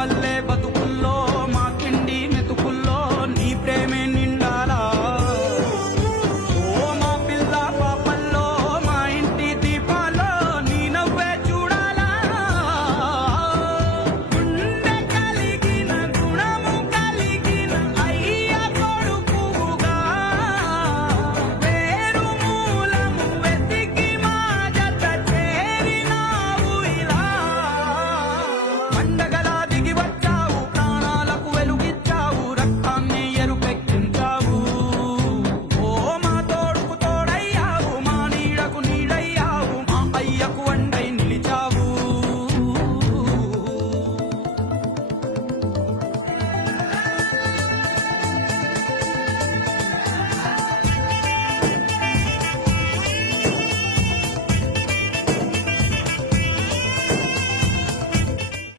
పల్లె బతుకుల్లో మా కిండి మెతుకుల్లో నీ ప్రేమే నిండాలా? ఓ మా పిల్ల పాపల్లో మా ఇంటి దీపాల్లో నీ నవ్వే చూడాలా? గుండె కలిగిన గుణము కలిగిన అయ్య కొడుకుగా పేరు మూలము వెతికి మా జత చేరినావు ఇలా. పండగల